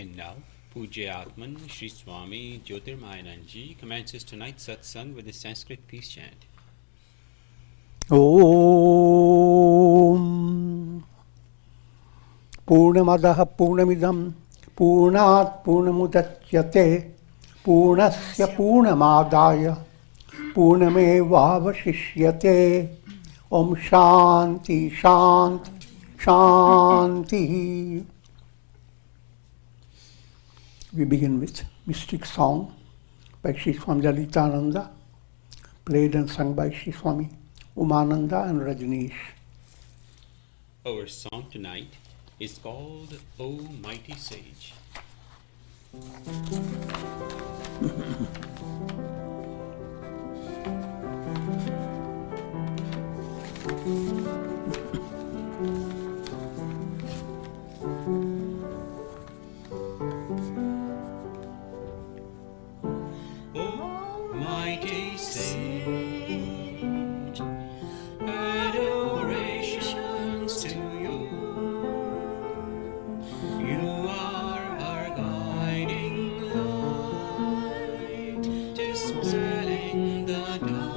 And now, Pujya Atman Sri Swami Jyotirmayananda Ji commences tonight's Satsang with the Sanskrit peace chant. Om Purnamadaha Purnamidam Purnat Purnamudachyate Purnasya Purnamadaya Purnamevavashishyate Om Shanti Shanti Shanti. We begin with mystic song by Sri Swami Lalitananda, played and sung by Sri Swami Umananda and Rajneesh. Our song tonight is called O Mighty Sage. Mighty Sage, adorations to you. You are our guiding light, dispelling the darkness,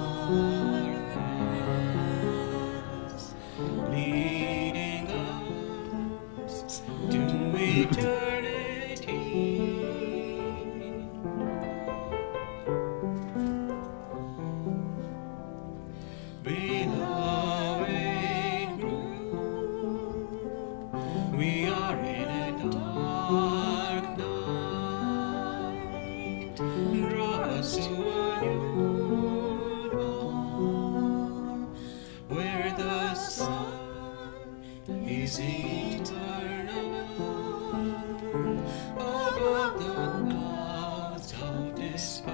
leading us to eternity. Beloved group, we are in a dark night. Draw us to a new dawn, where the sun is eternal, above the clouds of despair.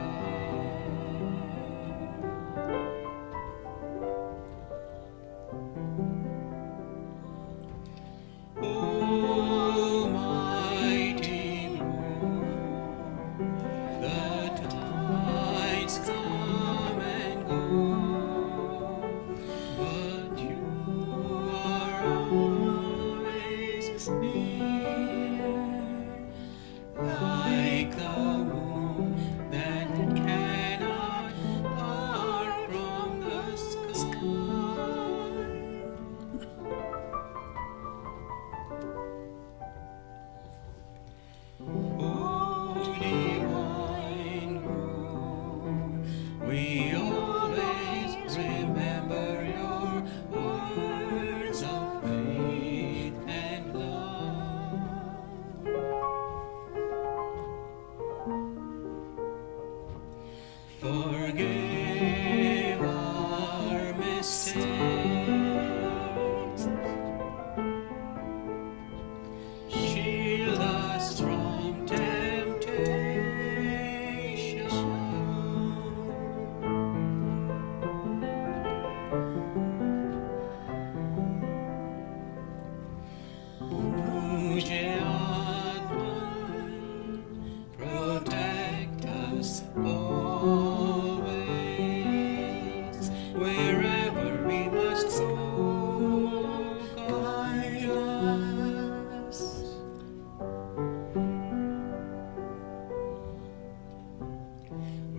Almighty group, the tides come and go, but you are always near, like the moon that cannot part from the sky. Oh, divine group, we always remember your words of faith and love. Forgive our mistakes, shield us from temptation. Pujya Atman, protect us always, wherever we must go, guide us.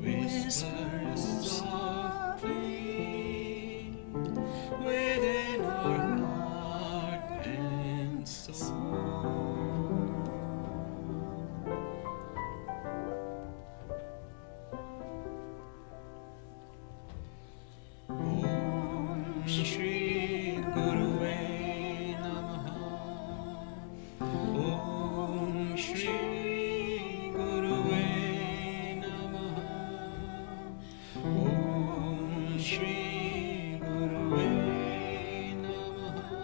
Whispers softly within our heart and soul. Om Shri Guruve Namaha. Om Shri Guruve Namaha. Om Shri Guruve Namaha.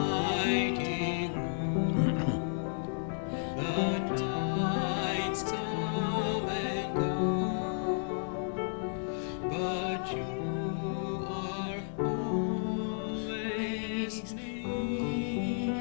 Almighty group, the tides come and go, but you are always near.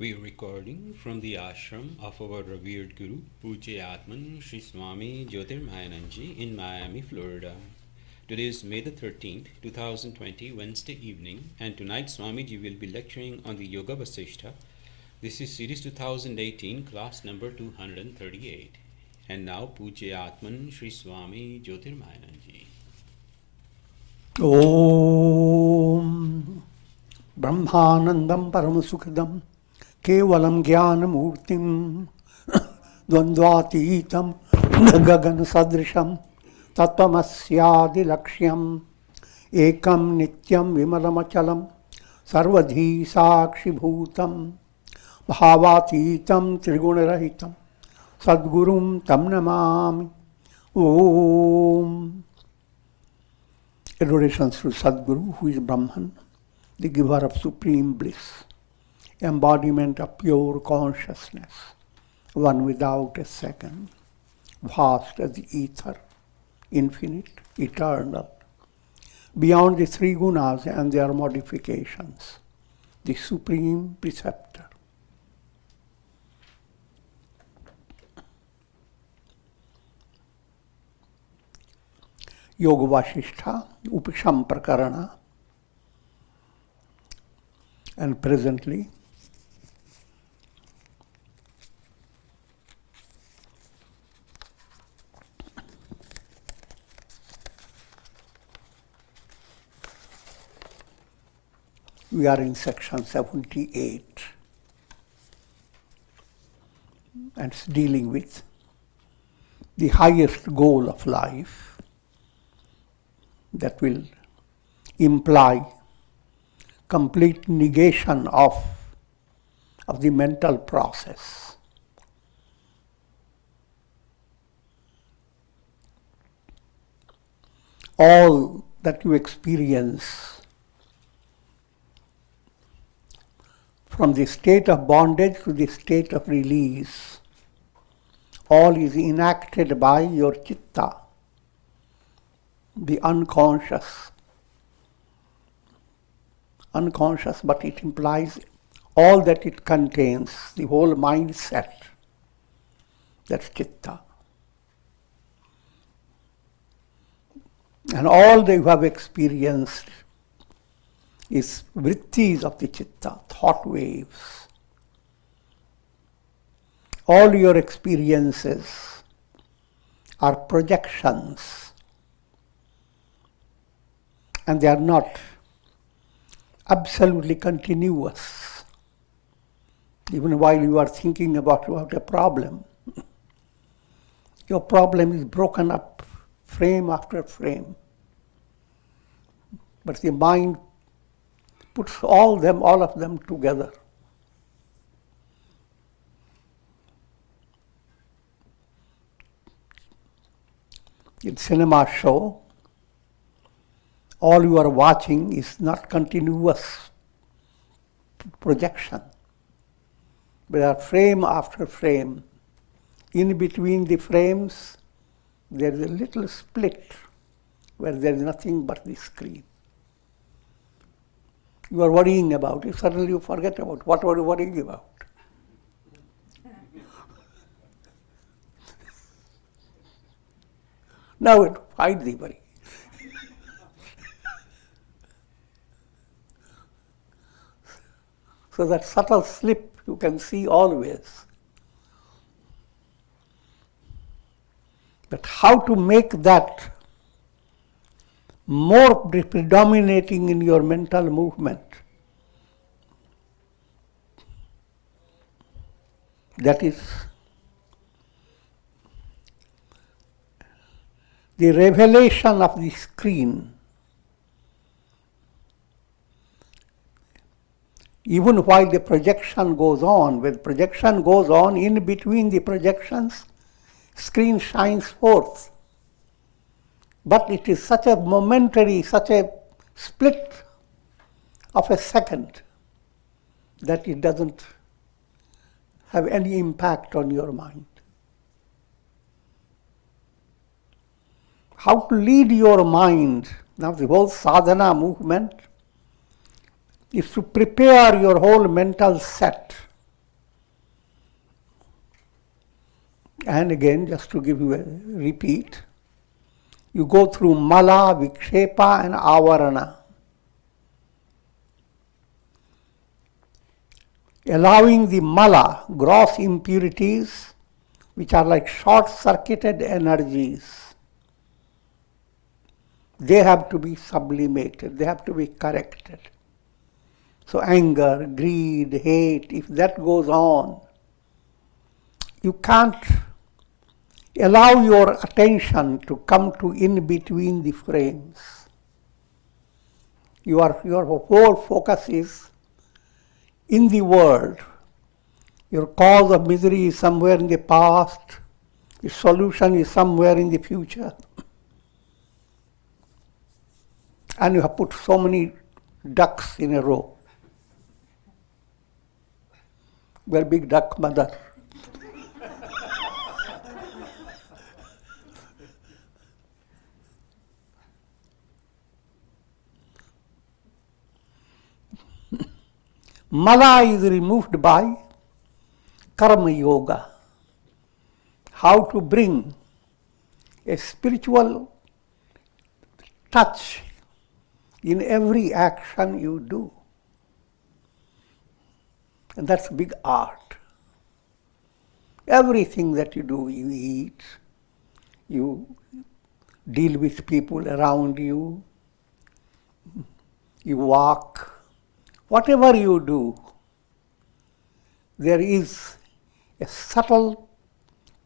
We are recording from the ashram of our revered Guru, Pujya Atman Sri Swami Jyotirmayananda in Miami, Florida. Today is May the 13th, 2020, Wednesday evening, and tonight Swamiji will be lecturing on the Yoga Vasistha. This is series 2018, class number 238. And now Pujya Atman Sri Swami Jyotirmayananda. Om Brahmanandam Paramasukadam Kevalam Jnanamurtim Dvandvatitam Gagana Sadrisham Tattvamasyaadi Lakshyam Ekam Nityam Vimalamachalam Sarvadhi Sakshi Bhutam Bhavatitam Trigunarahitam Sadgurum Tam Namami. Om. Adorations to Sadguru, who is Brahman, the giver of supreme bliss, embodiment of pure consciousness, one without a second, vast as the ether, infinite, eternal, beyond the three gunas and their modifications, the supreme preceptor. Yoga Vasistha, Upasham Prakarana, and presently we are in section 78 and it's dealing with the highest goal of life that will imply complete negation of the mental process. All that you experience from the state of bondage to the state of release, all is enacted by your chitta, the unconscious, but it implies all that it contains, the whole mindset, that's chitta. And all that you have experienced is vrittis of the chitta, thought waves. All your experiences are projections, and they are not absolutely continuous. Even while you are thinking about a problem, your problem is broken up frame after frame. But the mind puts all of them together. In cinema show, all you are watching is not continuous projection, but are frame after frame. In between the frames, there is a little split where there is nothing but the screen. You are worrying about it, suddenly you forget about what were you worrying about. Now it hides the worry. So that subtle slip you can see always. But how to make that more predominating in your mental movement? That is the revelation of the screen. Even while the projection goes on, when projection goes on, in between the projections, screen shines forth. But it is such a momentary, such a split of a second that it doesn't have any impact on your mind. How to lead your mind? Now the whole sadhana movement is to prepare your whole mental set And again, just to give you a repeat, you go through mala, vikshepa and avarana. Allowing the mala, gross impurities, which are like short-circuited energies, they have to be sublimated, they have to be corrected. So anger, greed, hate, if that goes on, you can't allow your attention to come to in between the frames. Your whole focus is in the world. Your cause of misery is somewhere in the past. The solution is somewhere in the future. And you have put so many ducks in a row. We're big duck mother. Mala is removed by karma yoga. How to bring a spiritual touch in every action you do. And that's big art. Everything that you do, you eat, you deal with people around you, you walk. Whatever you do, there is a subtle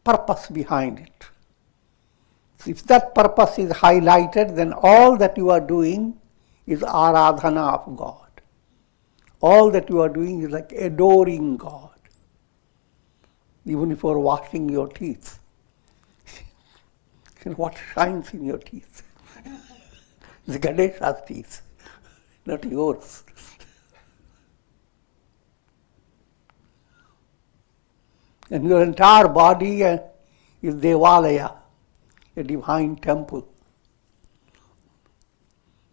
purpose behind it. If that purpose is highlighted, then all that you are doing is aradhana of God. All that you are doing is like adoring God. Even if you are washing your teeth, what shines in your teeth? It's Ganesha's teeth, not yours. And your entire body is Devalaya, a divine temple.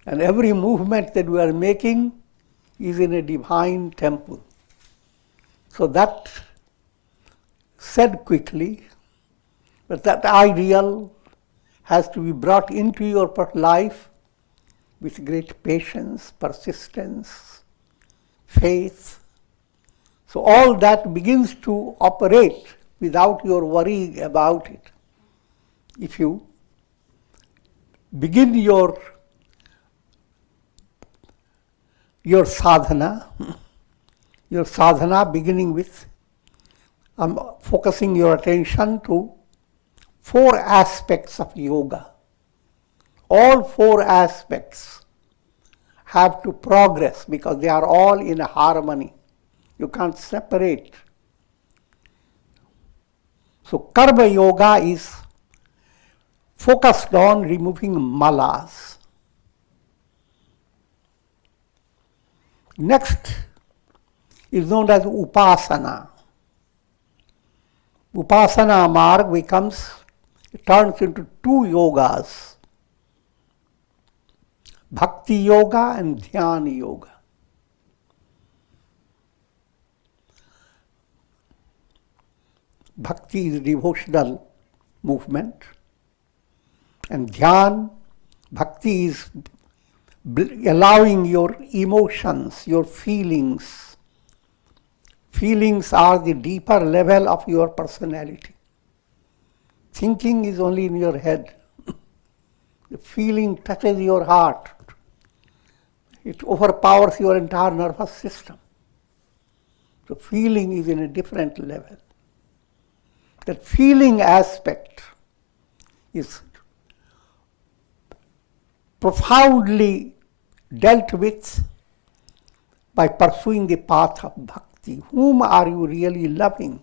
And every movement that we are making is in a divine temple. So that said quickly, but that ideal has to be brought into your life with great patience, persistence, faith. So all that begins to operate without your worrying about it. If you begin your sadhana beginning with focusing your attention to 4 aspects of yoga. All 4 aspects have to progress because they are all in harmony. You can't separate. So karma yoga is focused on removing malas. Next is known as upasana. Upasana marg turns into 2 yogas, bhakti yoga and dhyana yoga. Bhakti is devotional movement, and dhyan, bhakti is allowing your emotions, your feelings. Feelings are the deeper level of your personality. Thinking is only in your head. The feeling touches your heart. It overpowers your entire nervous system. So feeling is in a different level. That feeling aspect is profoundly dealt with by pursuing the path of bhakti. Whom are you really loving?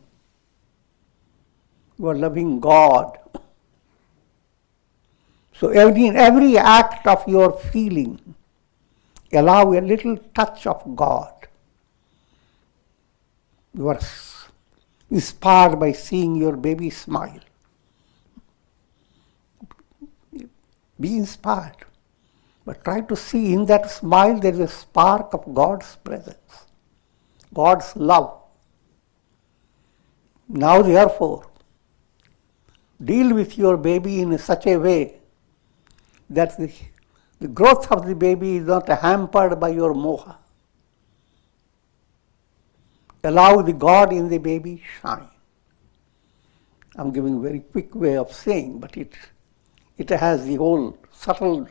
You are loving God. So in every act of your feeling, allow a little touch of God. You are inspired by seeing your baby smile. Be inspired. But try to see in that smile there is a spark of God's presence, God's love. Now therefore, deal with your baby in such a way that the growth of the baby is not hampered by your moha. Allow the God in the baby shine. I'm giving a very quick way of saying, but it has the whole subtle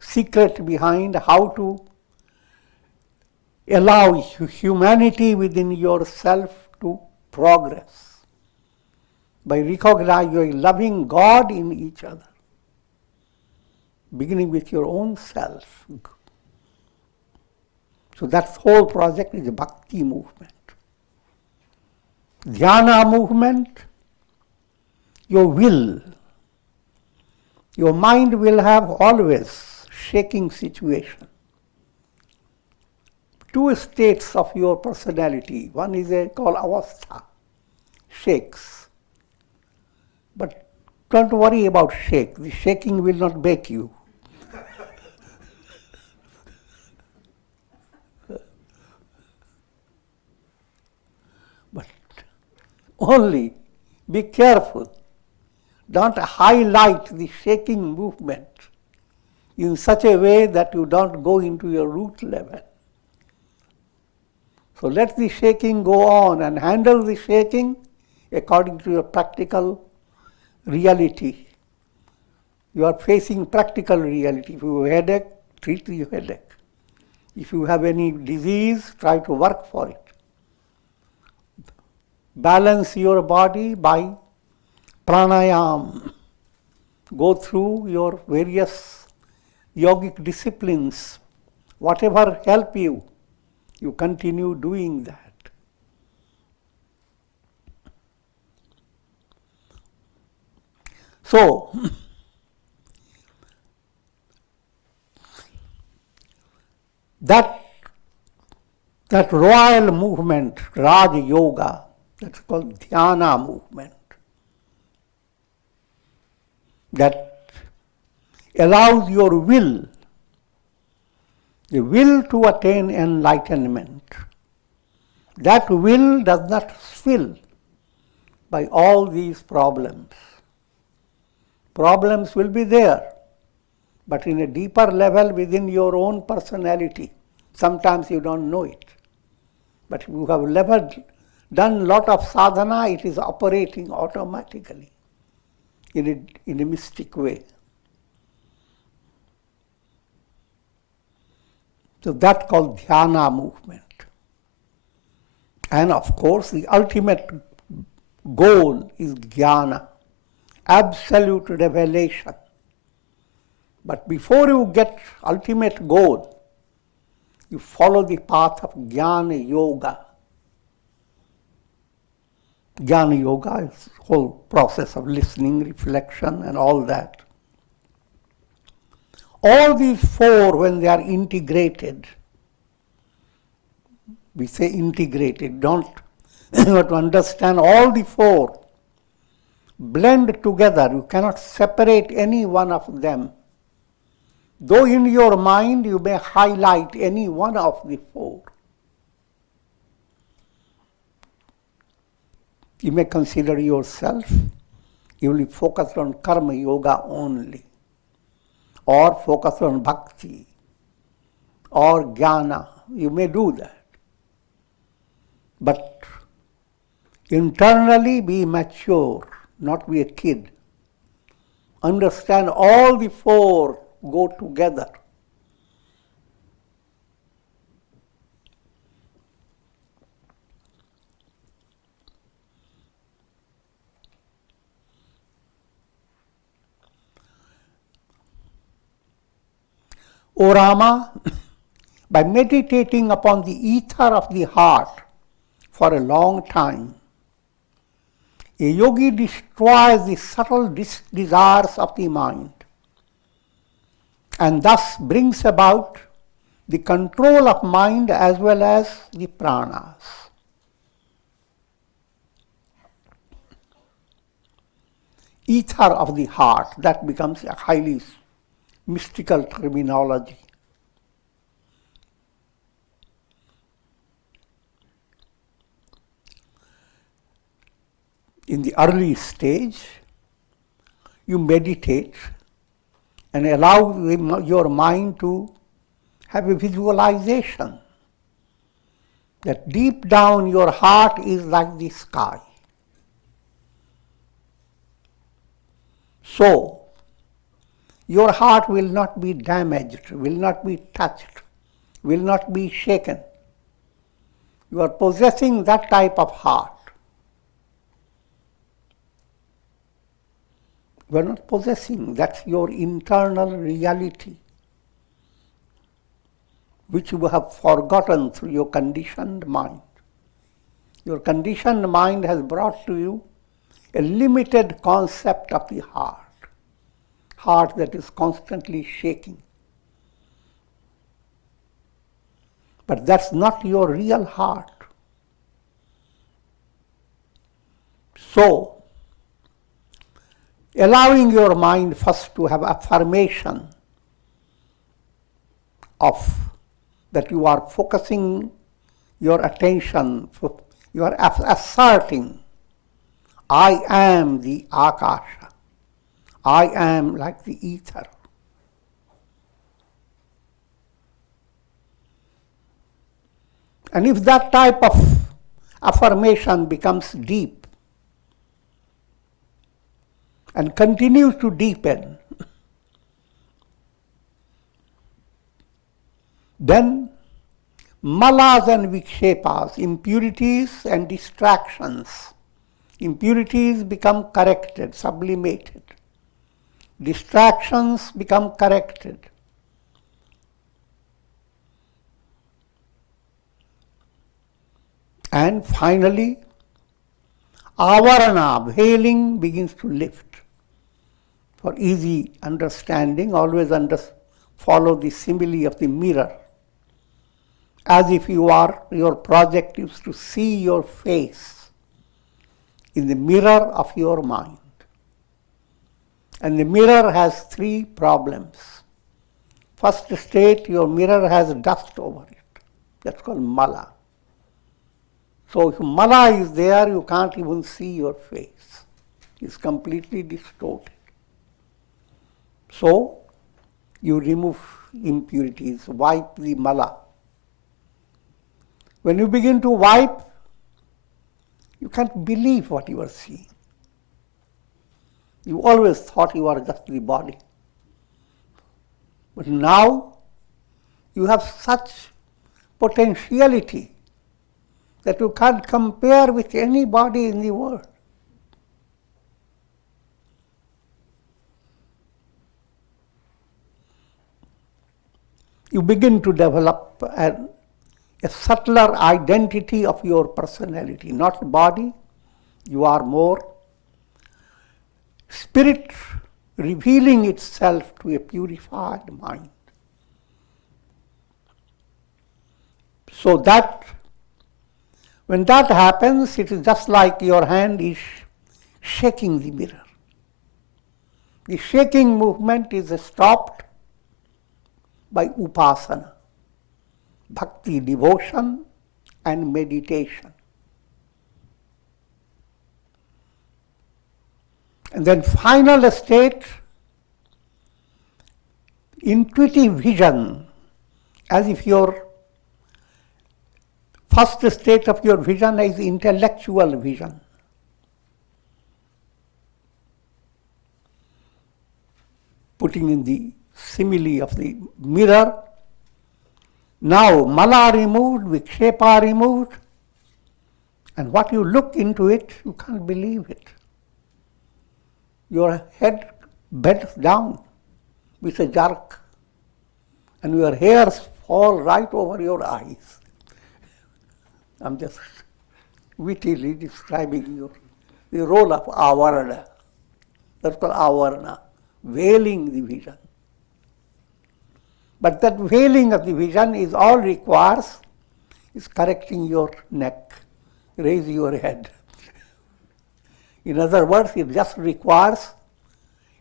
secret behind how to allow humanity within yourself to progress by recognizing loving God in each other, beginning with your own self. So that whole project is a bhakti movement. Dhyana movement, your will. Your mind will have always shaking situation. Two states of your personality. One is called avastha, shakes. But don't worry about shake. The shaking will not break you. But only be careful. Don't highlight the shaking movement in such a way that you don't go into your root level. So let the shaking go on and handle the shaking according to your practical reality. You are facing practical reality. If you have a headache, treat the headache. If you have any disease, try to work for it. Balance your body by pranayam. Go through your various yogic disciplines. Whatever help you, you continue doing that. So, that royal movement, Raj Yoga, that's called Dhyana movement, that allows your will, the will to attain enlightenment. That will does not fill by all these problems. Problems will be there, but in a deeper level within your own personality. Sometimes you don't know it. But if you have never done a lot of sadhana, it is operating automatically in a mystic way. So that's called dhyana movement. And of course, the ultimate goal is jnana, absolute revelation. But before you get ultimate goal, you follow the path of jnana yoga. Jnana yoga is the whole process of listening, reflection, and all that. All these four, when they are integrated, we say integrated, don't you have to understand all the four blend together. You cannot separate any one of them. Though in your mind you may highlight any one of the four. You may consider yourself, you will be focused on karma yoga only, or focus on bhakti, or jnana. You may do that. But internally be mature, not be a kid. Understand all the four go together. O Rama, by meditating upon the ether of the heart for a long time, a yogi destroys the subtle desires of the mind and thus brings about the control of mind as well as the pranas. Ether of the heart, that becomes a highly mystical terminology. In the early stage, you meditate and allow your mind to have a visualization that deep down your heart is like the sky. So, your heart will not be damaged, will not be touched, will not be shaken. You are possessing that type of heart. You are not possessing, that's your internal reality, which you have forgotten through your conditioned mind. Your conditioned mind has brought to you a limited concept of the heart that is constantly shaking. But that's not your real heart. So, allowing your mind first to have affirmation of that you are focusing your attention, you are asserting, I am the Akasha. I am like the ether. And if that type of affirmation becomes deep and continues to deepen, then malas and vikshepas, impurities and distractions, impurities become corrected, sublimated. Distractions become corrected. And finally, avarana, veiling, begins to lift. For easy understanding, always follow the simile of the mirror. As if your project is to see your face in the mirror of your mind. And the mirror has three problems. First state, your mirror has dust over it. That's called mala. So if mala is there, you can't even see your face. It's completely distorted. So you remove impurities, wipe the mala. When you begin to wipe, you can't believe what you are seeing. You always thought you are just the body. But now you have such potentiality that you can't compare with anybody in the world. You begin to develop a subtler identity of your personality, not body. You are more spirit revealing itself to a purified mind. So that, when that happens, it is just like your hand is shaking the mirror. The shaking movement is stopped by upasana, bhakti, devotion, and meditation. And then final state, intuitive vision, as if your first state of your vision is intellectual vision. Putting in the simile of the mirror, now mala removed, vikshepa removed, and what you look into it, you can't believe it. Your head bends down with a jerk, and your hairs fall right over your eyes. I'm just wittily describing the role of avarana. That's called avarana, veiling the vision. But that veiling of the vision is all requires is correcting your neck, raise your head. In other words, it just requires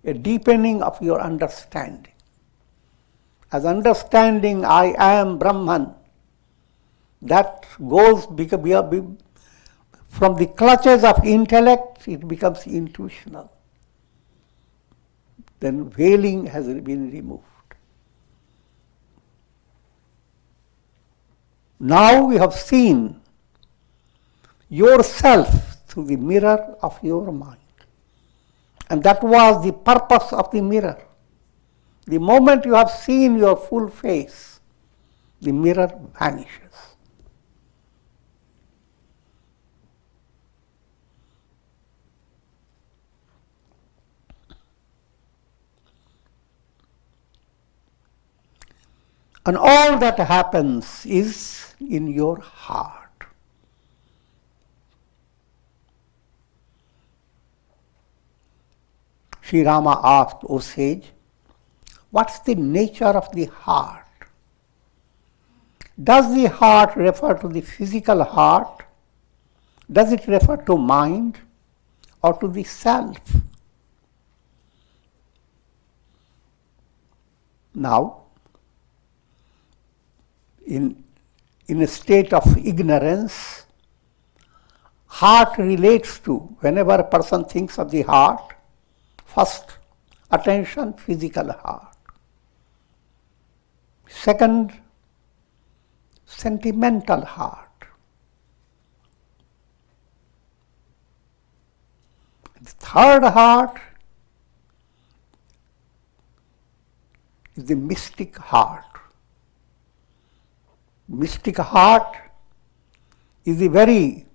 a deepening of your understanding. As understanding I am Brahman, that goes from the clutches of intellect, it becomes intuitional. then veiling has been removed. Now you have seen yourself through the mirror of your mind. And that was the purpose of the mirror. The moment you have seen your full face, the mirror vanishes. And all that happens is in your heart. Sri Rama asked, O sage, what's the nature of the heart? Does the heart refer to the physical heart? Does it refer to mind or to the self? Now, in a state of ignorance, heart relates to, whenever a person thinks of the heart, first, attention, physical heart. Second, sentimental heart. The third heart is the mystic heart. Mystic heart is the very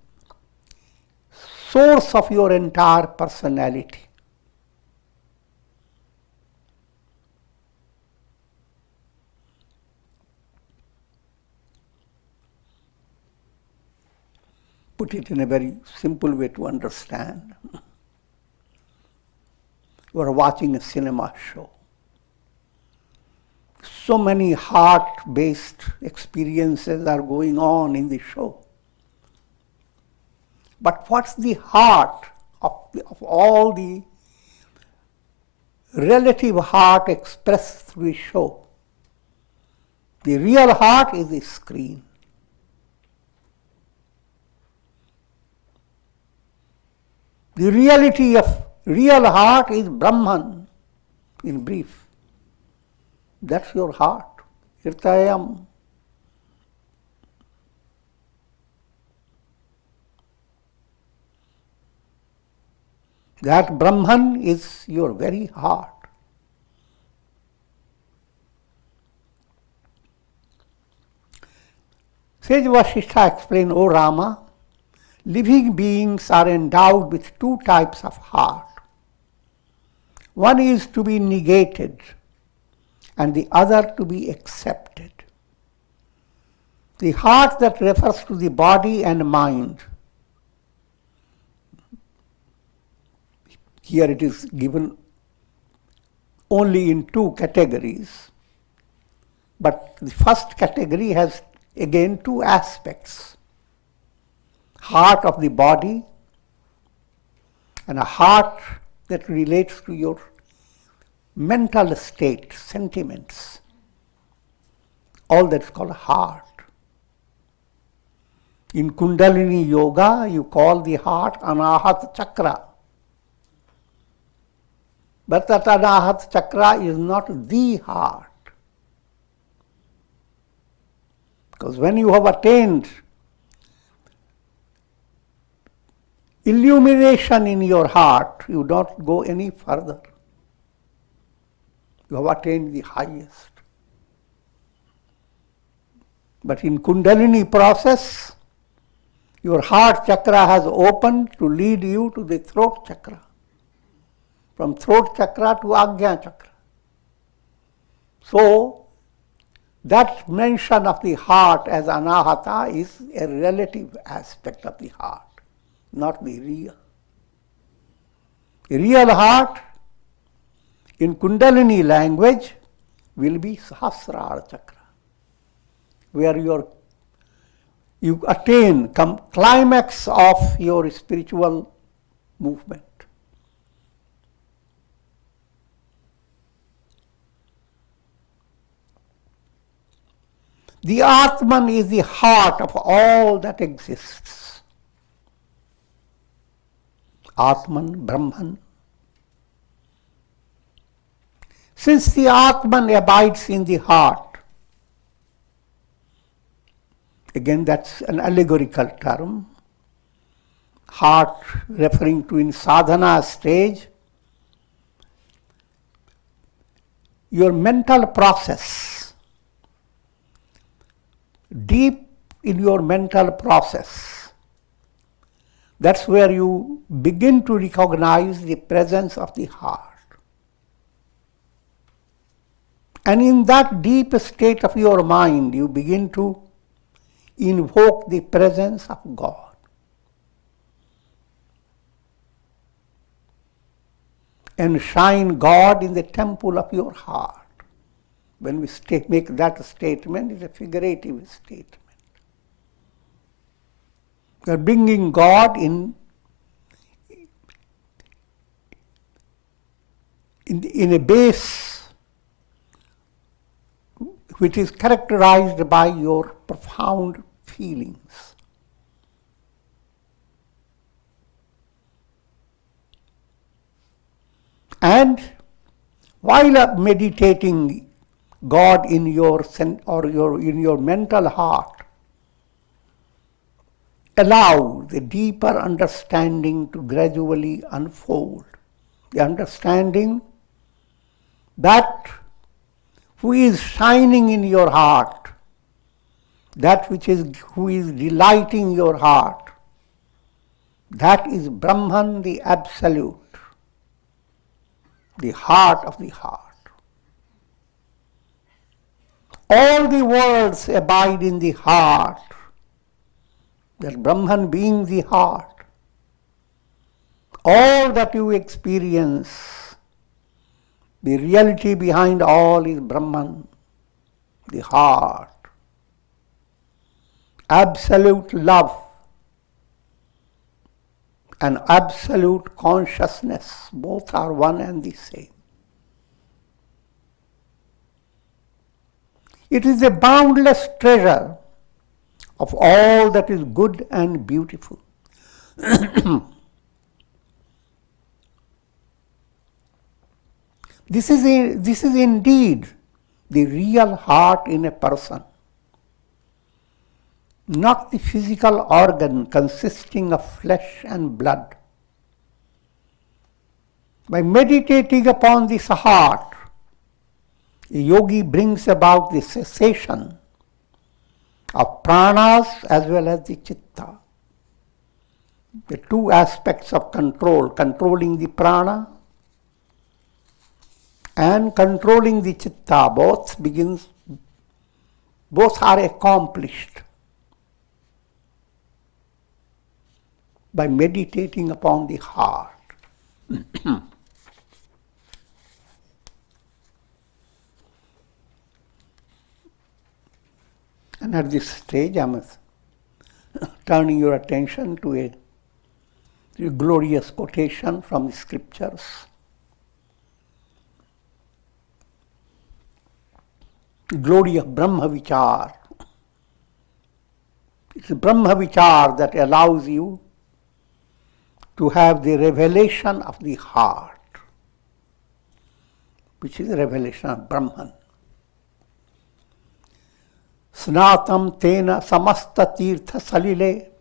source of your entire personality. Put it in a very simple way to understand. You are watching a cinema show. So many heart-based experiences are going on in the show. But what's the heart of all the relative heart expressed through the show? The real heart is the screen. The reality of real heart is Brahman, in brief. That's your heart. Hirtayam. That Brahman is your very heart. Sage Vasistha explained, O Rama, living beings are endowed with two types of heart. One is to be negated and the other to be accepted. The heart that refers to the body and mind, here it is given only in two categories, but the first category has again two aspects. Heart of the body and a heart that relates to your mental state, sentiments. All that's called heart. In Kundalini Yoga, you call the heart Anahat Chakra. But that Anahat Chakra is not the heart. Because when you have attained illumination in your heart, you don't go any further. You have attained the highest. But in Kundalini process, your heart chakra has opened to lead you to the throat chakra. From throat chakra to Agnya chakra. So, that mention of the heart as Anahata is a relative aspect of the heart, not the real. The real heart, in Kundalini language, will be Sahasrara chakra, where you attain climax of your spiritual movement. The Atman is the heart of all that exists. Atman, Brahman. Since the Atman abides in the heart, again that's an allegorical term, heart referring to in sadhana stage, your mental process, deep in your mental process, that's where you begin to recognize the presence of the heart. And in that deep state of your mind, you begin to invoke the presence of God. Enshrine God in the temple of your heart. When we make that statement, it's a figurative statement. We are bringing God in a base which is characterized by your profound feelings. And while meditating God in your mental heart, allow the deeper understanding to gradually unfold. The understanding that who is shining in your heart, who is delighting your heart, that is Brahman, the Absolute, the heart of the heart. All the worlds abide in the heart, that Brahman being the heart. All that you experience, the reality behind all is Brahman, the heart. Absolute love and absolute consciousness, both are one and the same. It is a boundless treasure of all that is good and beautiful. This is indeed the real heart in a person, not the physical organ consisting of flesh and blood. By meditating upon this heart, a yogi brings about the cessation of pranas as well as the chitta. The two aspects of control, controlling the prana and controlling the chitta, both are accomplished by meditating upon the heart. And at this stage, I'm turning your attention to a glorious quotation from the scriptures. Glory of Brahmavichar. It's Brahmavichar that allows you to have the revelation of the heart, which is the revelation of Brahman. Snatam tena samasta tirtha salile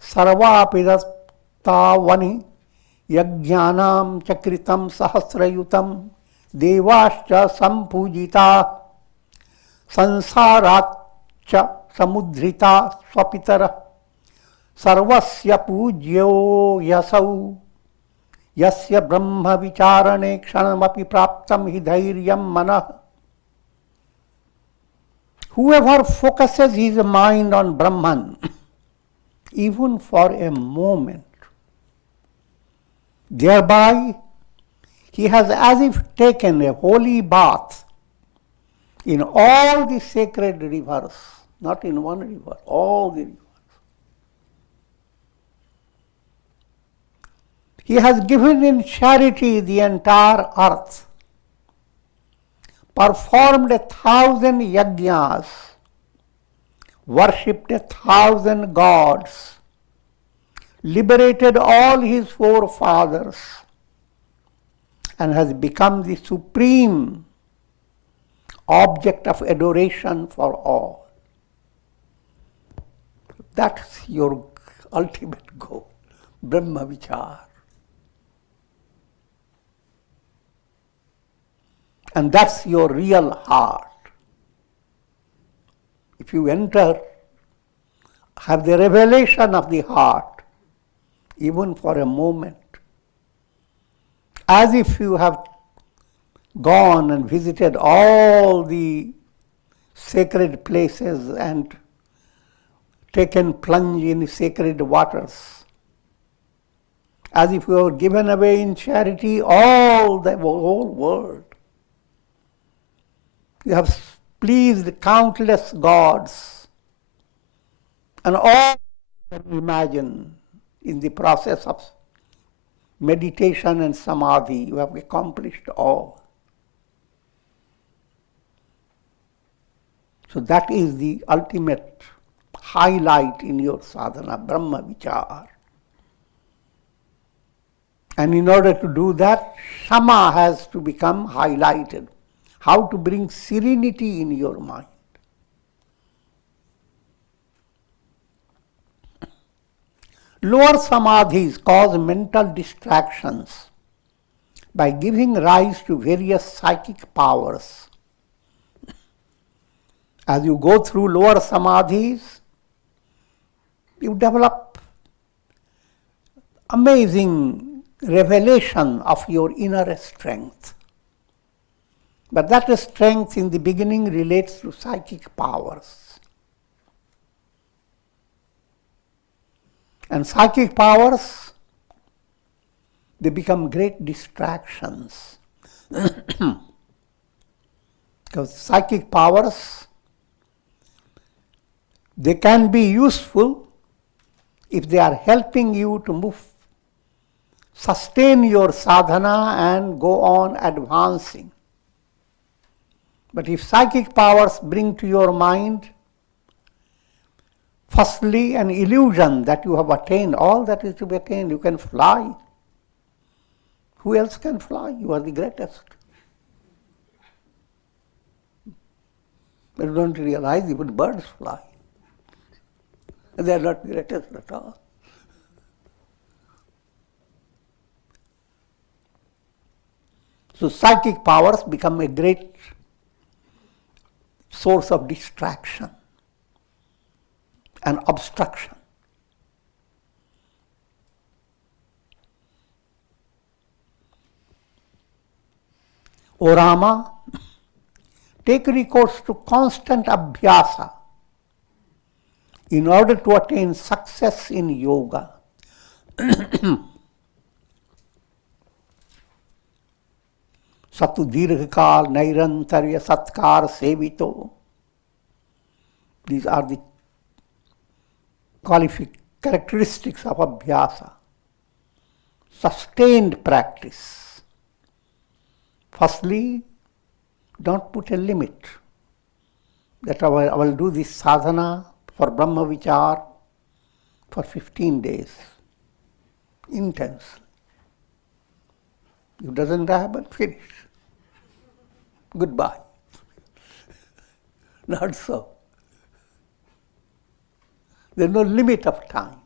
sarvapidattavani yajnanam chakritam sahasrayutam devascha sampujita sansaracha samudrita swapitara sarvasya pujyo yasau yasya brahma vicharane kshanamapi praptam hidairyam manah. Whoever focuses his mind on Brahman, even for a moment, thereby he has as if taken a holy bath in all the sacred rivers, not in one river, all the rivers. He has given in charity the entire earth, performed 1,000 yajnas, worshipped 1,000 gods, liberated all his forefathers, and has become the supreme object of adoration for all. That's your ultimate goal, Brahmavichar. And that's your real heart. If you enter, have the revelation of the heart, even for a moment, as if you have gone and visited all the sacred places and taken plunge in sacred waters, as if you were given away in charity all the whole world. You have pleased countless gods, and all you can imagine in the process of meditation and samadhi, you have accomplished all. So that is the ultimate highlight in your sadhana, Brahmavichar. And in order to do that, Shama has to become highlighted. How to bring serenity in your mind. Lower samadhis cause mental distractions by giving rise to various psychic powers. As you go through lower samadhis, you develop amazing revelation of your inner strength. But that strength in the beginning relates to psychic powers. And psychic powers, they become great distractions. Because psychic powers, they can be useful if they are helping you to sustain your sadhana and go on advancing. But if psychic powers bring to your mind, firstly, an illusion that you have attained all that is to be attained, you can fly. Who else can fly? You are the greatest. But you don't realize even birds fly. They are not greatest at all. So psychic powers become a great source of distraction and obstruction. O Rama, take recourse to constant abhyasa in order to attain success in yoga. Satu dirghakal nairantarya satkar sevito. These are the characteristics of abhyasa. Sustained practice. Firstly, don't put a limit. That I will do this sadhana for Brahmavichar for 15 days. Intense. If it doesn't happen, finish. Goodbye. Not so. There is no limit of time.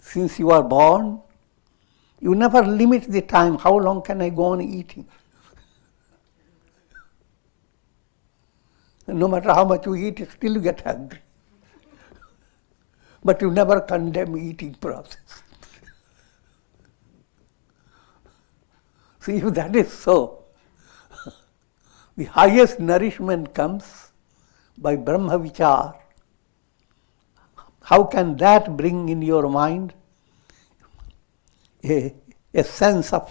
Since you are born, you never limit the time. How long can I go on eating? No matter how much you eat, still you get hungry. But you never condemn eating process. See, if that is so, the highest nourishment comes by Brahmavichar. How can that bring in your mind a sense of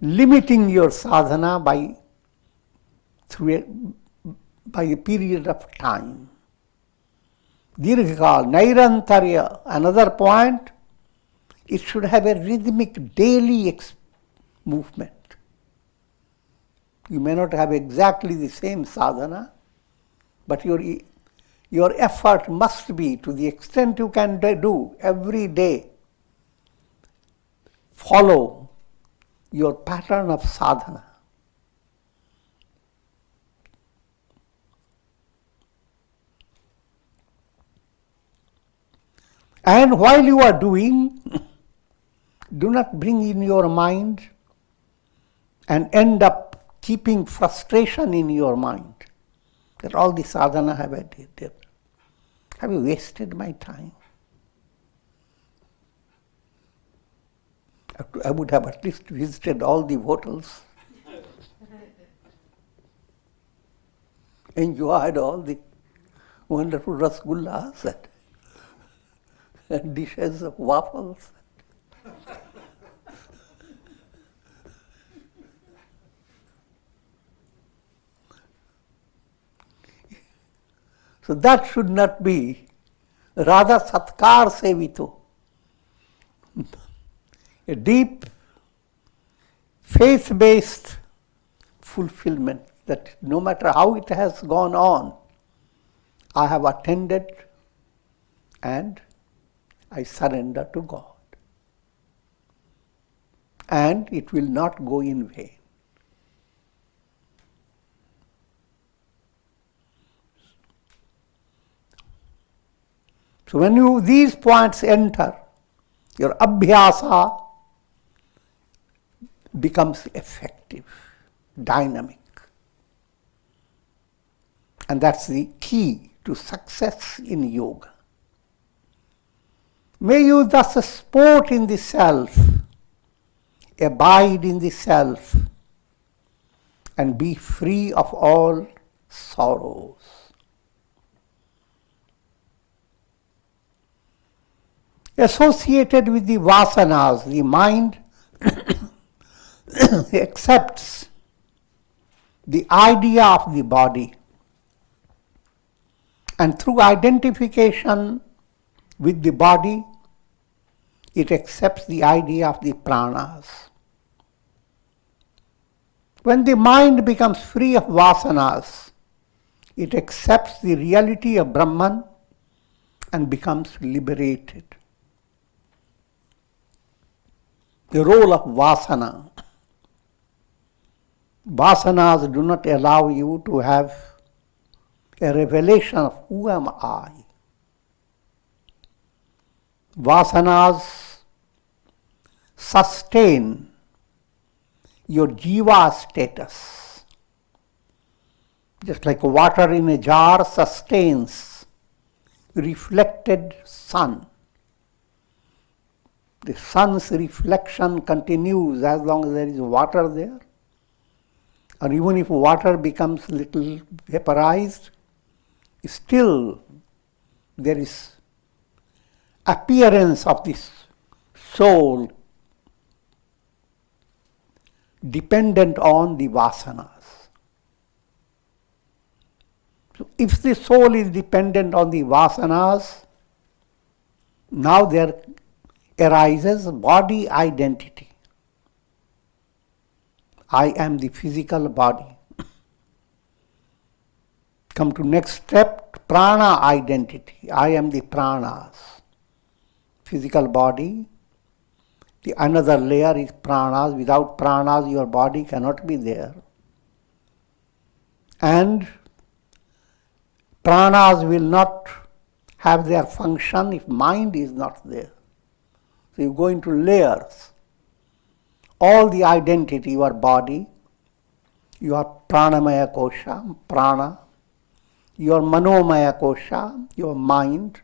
limiting your sadhana by a period of time? Dirghakal, nairantarya, another point, it should have a rhythmic daily movement. You may not have exactly the same sadhana, but your effort must be, to the extent you can do every day, follow your pattern of sadhana. And while you are doing, do not bring in your mind and end up keeping frustration in your mind that all the sadhana have I did. Have you wasted my time? I would have at least visited all the hotels, enjoyed all the wonderful rasgullas and dishes of waffles. So that should not be. Radha satkar sevito. A deep, faith-based fulfillment that no matter how it has gone on, I have attended and I surrender to God. And it will not go in vain. So when these points enter, your abhyasa becomes effective, dynamic. And that's the key to success in yoga. May you thus sport in the self, abide in the self, and be free of all sorrows. Associated with the Vasanas, the mind accepts the idea of the body, and through identification with the body, it accepts the idea of the pranas. When the mind becomes free of vasanas, it accepts the reality of Brahman and becomes liberated. The role of Vasana. Vasanas do not allow you to have a revelation of who am I. Vasanas sustain your jiva status. Just like water in a jar sustains reflected sun. The sun's reflection continues as long as there is water there. Or even if water becomes little vaporized, still there is appearance of this soul dependent on the vasanas. So if the soul is dependent on the vasanas, now there arises body identity. I am the physical body. Come to next step, prana identity. I am the pranas. Physical body. The another layer is pranas. Without pranas, your body cannot be there. And pranas will not have their function if mind is not there. So you go into layers. All the identity, your body, your pranamaya kosha, prana, your manomaya kosha, your mind,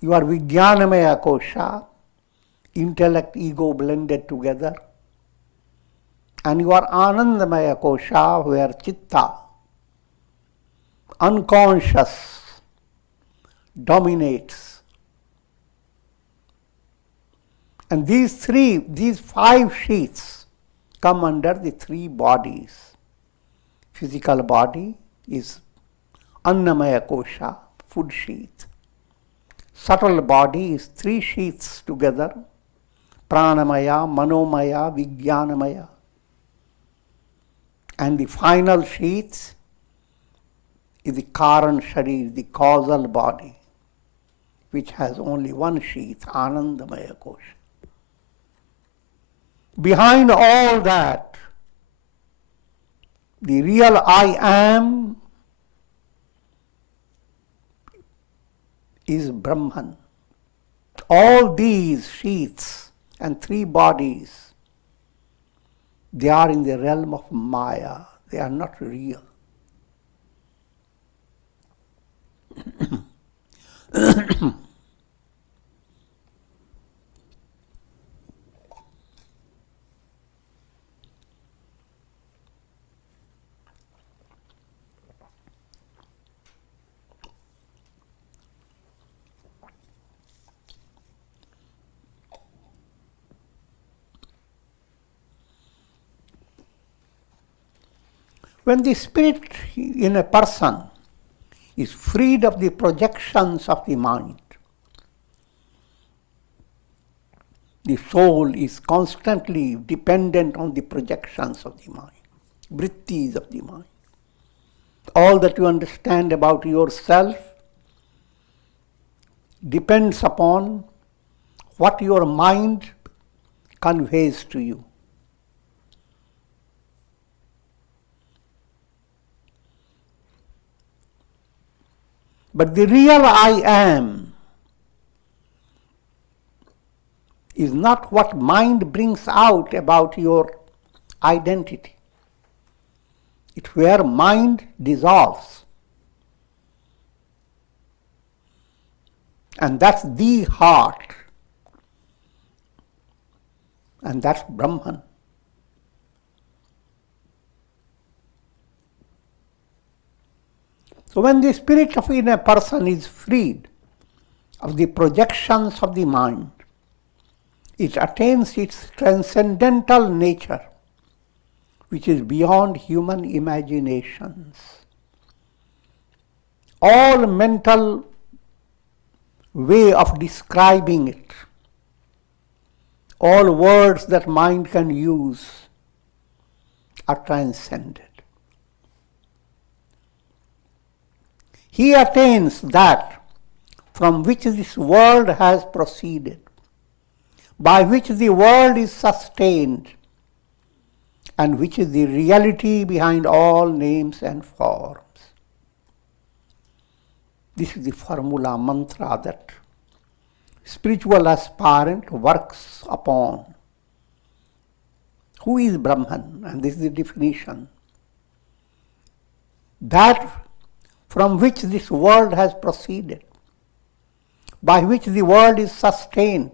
your vijnanamaya kosha, intellect, ego blended together, and your anandamaya kosha, where chitta, unconscious, dominates. And these five sheaths come under the three bodies. Physical body is annamaya kosha, food sheath. Subtle body is three sheaths together, pranamaya, manomaya, vijnanamaya. And the final sheath is the karan sharir, the causal body, which has only one sheath, anandamaya kosha. behind all that, the real I am is Brahman. All these sheaths and three bodies, they are in the realm of Maya. They are not real. When the spirit in a person is freed of the projections of the mind, the soul is constantly dependent on the projections of the mind, vrittis of the mind. All that you understand about yourself depends upon what your mind conveys to you. But the real I am is not what mind brings out about your identity. It's where mind dissolves. And that's the heart. And that's Brahman. So when the spirit of in a person is freed of the projections of the mind, it attains its transcendental nature, which is beyond human imaginations. All mental way of describing it, all words that mind can use are transcended. He attains that from which this world has proceeded, by which the world is sustained, and which is the reality behind all names and forms. This is the formula, mantra that spiritual aspirant works upon. Who is Brahman? And this is the definition. That from which this world has proceeded, by which the world is sustained,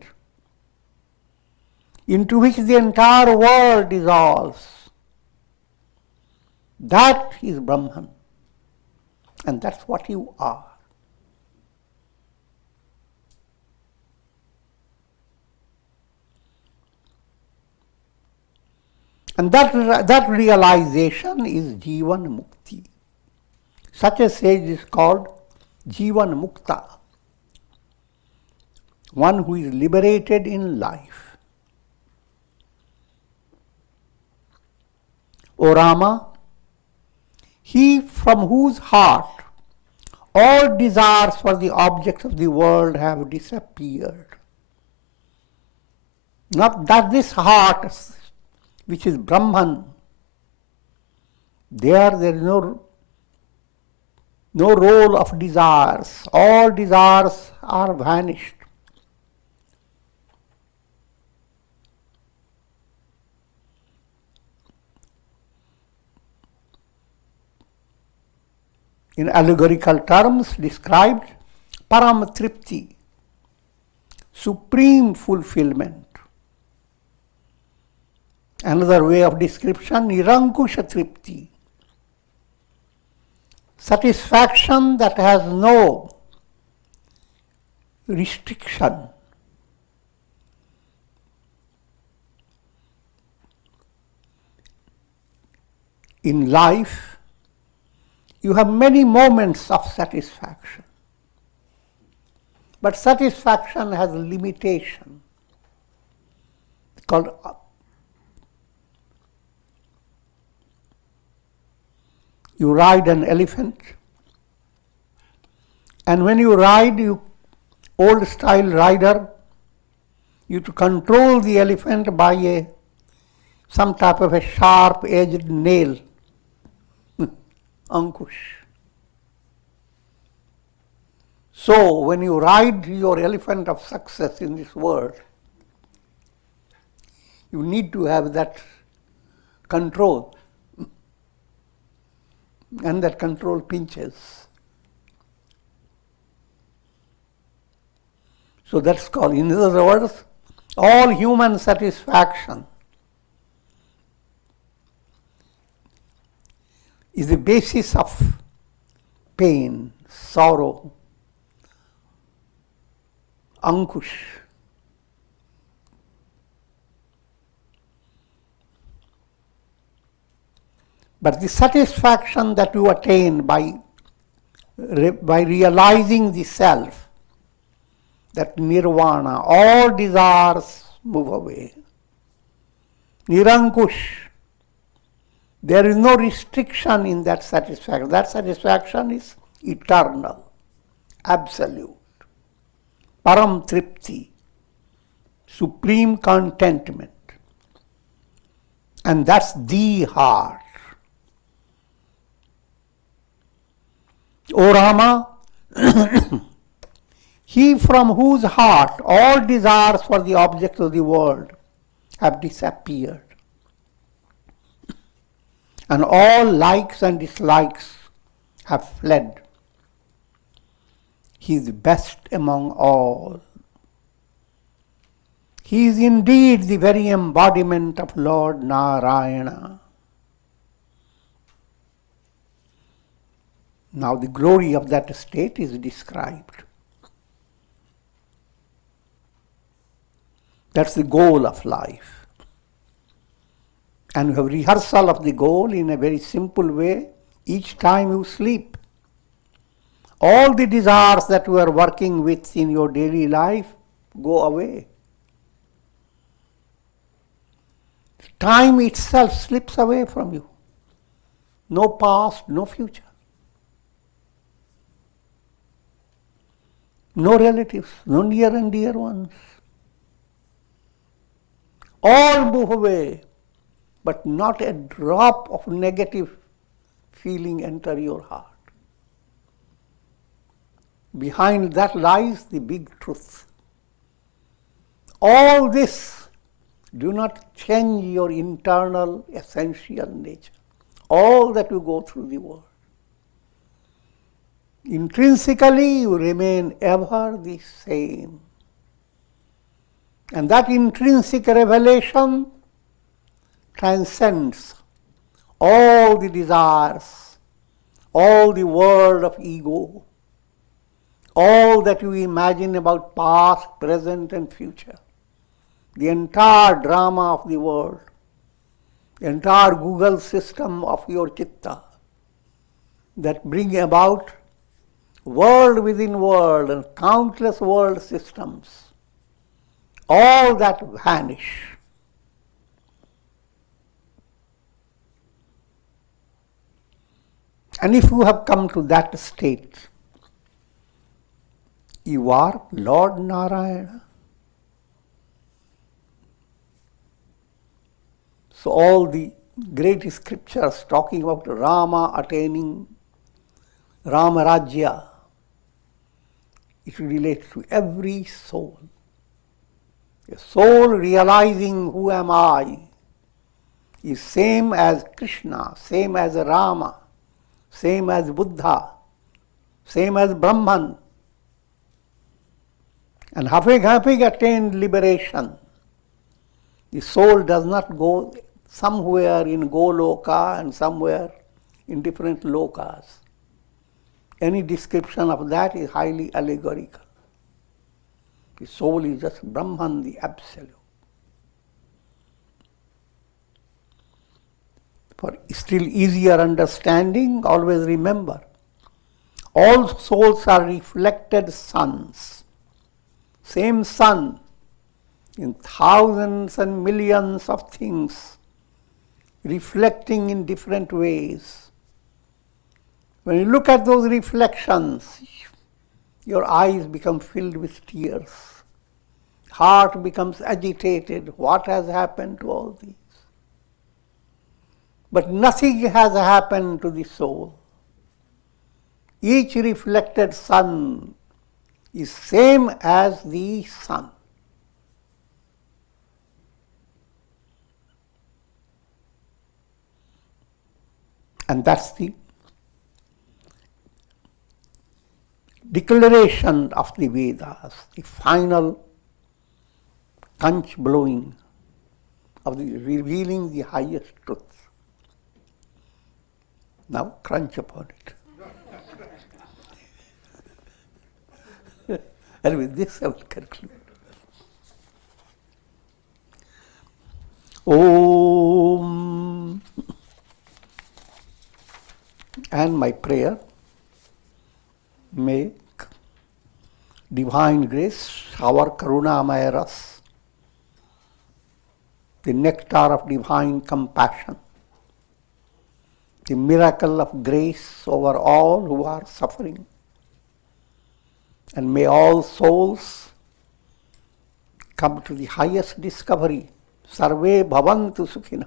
into which the entire world dissolves. That is Brahman. And that's what you are. And that realization is Jivan Mukti. Such a sage is called Jivan Mukta, one who is liberated in life. O Rama, he from whose heart all desires for the objects of the world have disappeared. Not that this heart, which is Brahman, there is no role of desires. All desires are vanished. In allegorical terms described, param tripti, supreme fulfillment. Another way of description, nirankusha tripti, satisfaction that has no restriction. In life, you have many moments of satisfaction. But satisfaction has a limitation. It's called you ride an elephant, and when you ride, you old style rider, you to control the elephant by a some type of a sharp-edged nail, Ankush. So, when you ride your elephant of success in this world, you need to have that control. And that control pinches. So that's called, in other words, all human satisfaction is the basis of pain, sorrow, Ankush. But the satisfaction that you attain by realizing the self, that nirvana, all desires move away. Nirankush. There is no restriction in that satisfaction. That satisfaction is eternal, absolute. Param Tripti, supreme contentment. And that's the heart. O Rama, he from whose heart all desires for the objects of the world have disappeared, and all likes and dislikes have fled. He is the best among all. He is indeed the very embodiment of Lord Narayana. Now the glory of that state is described. That's the goal of life. And you have rehearsal of the goal in a very simple way each time you sleep. All the desires that you are working with in your daily life go away. Time itself slips away from you. No past, no future. No relatives, no near and dear ones. All move away, but not a drop of negative feeling enter your heart. Behind that lies the big truth. All this do not change your internal essential nature. All that you go through the world. Intrinsically, you remain ever the same. And that intrinsic revelation transcends all the desires, all the world of ego, all that you imagine about past, present, and future, the entire drama of the world, the entire Google system of your chitta that bring about world within world and countless world systems, all that vanish. And if you have come to that state, you are Lord Narayana. So all the great scriptures talking about Rama attaining Rama Rajya, it relates to every soul. A soul realizing who am I is same as Krishna, same as Rama, same as Buddha, same as Brahman. And having attained liberation, the soul does not go somewhere in Goloka and somewhere in different lokas. Any description of that is highly allegorical. The soul is just Brahman, the Absolute. For still easier understanding, always remember, all souls are reflected suns. Same sun in thousands and millions of things, reflecting in different ways. When you look at those reflections, your eyes become filled with tears. Heart becomes agitated. What has happened to all these? But nothing has happened to the soul. Each reflected sun is same as the sun. And that's the declaration of the Vedas, the final conch blowing of the revealing the highest truth. Now crunch upon it. And with this I will conclude. Om. And my prayer, may divine grace, our Karunamaya Ras, the nectar of divine compassion, the miracle of grace over all who are suffering, and may all souls come to the highest discovery, Sarve Bhavantu Sukhina.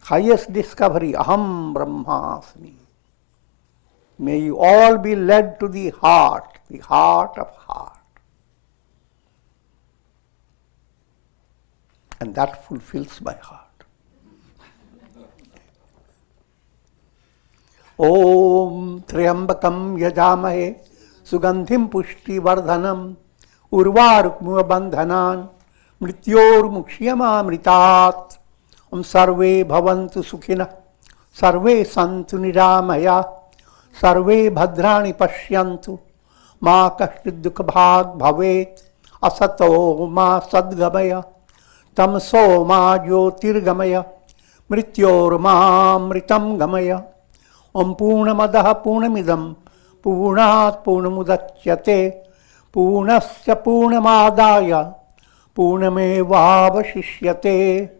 Highest discovery, Aham Brahmasmi. May you all be led to the heart of heart. And that fulfills my heart. Om Triambakam Yajamahe Sugandhim Pushti Vardhanam Urvarukmuva Bandhanan Mrityor Mukshiyama Mritat Om Sarve Bhavantu Sukhina Sarve Santu Niramaya Sarve Bhadrani Pashyantu Ma Kashchid Dukha Bhag Bhavet Asato Ma Sadgamaya Tamso Ma Jyotirgamaya Mrityor Ma Mritam Gamaya Om Purnamadaha Purnamidam Purnat Purnamudachyate Purnasya Purnamadaya Purnamevavashishyate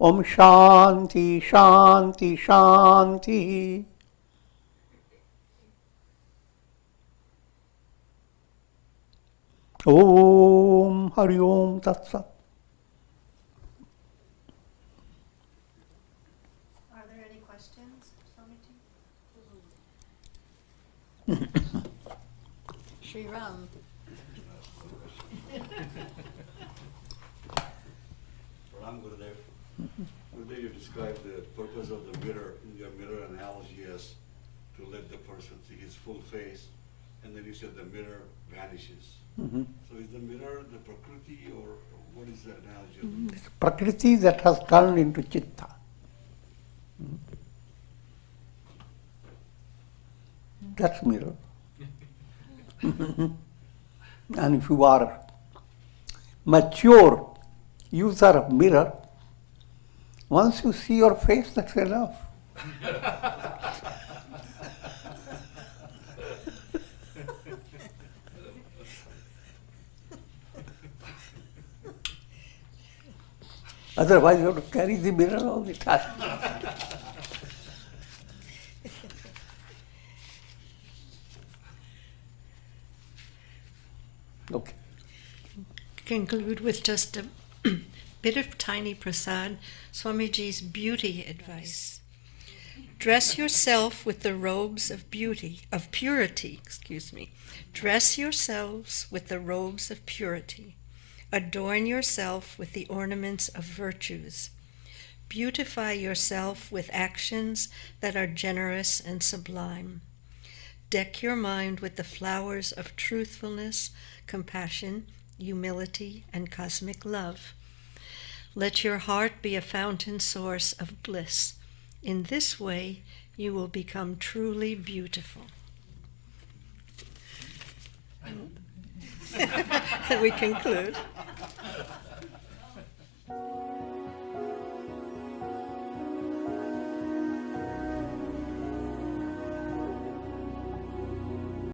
Om Shanti Shanti Shanti. Om Hari Om Tat Sat. Are there any questions, Swamiji? Shri Ram. Ram Gurudev. Gurudev, you described the purpose of the mirror in your mirror analogy as to let the person see his full face, and then you said the mirror vanishes. Mm-hmm. So is the mirror the Prakriti, or what is the analogy of the It's Prakriti that has turned into Chitta. That's mirror. And if you are mature user of mirror, once you see your face, that's enough. Otherwise you have to carry the mirror all the time. Okay. Conclude with just a bit of tiny prasad, Swamiji's beauty advice. Dress yourself with the robes of purity. Dress yourselves with the robes of purity. Adorn yourself with the ornaments of virtues. Beautify yourself with actions that are generous and sublime. Deck your mind with the flowers of truthfulness, compassion, humility, and cosmic love. Let your heart be a fountain source of bliss. In this way, you will become truly beautiful. We conclude.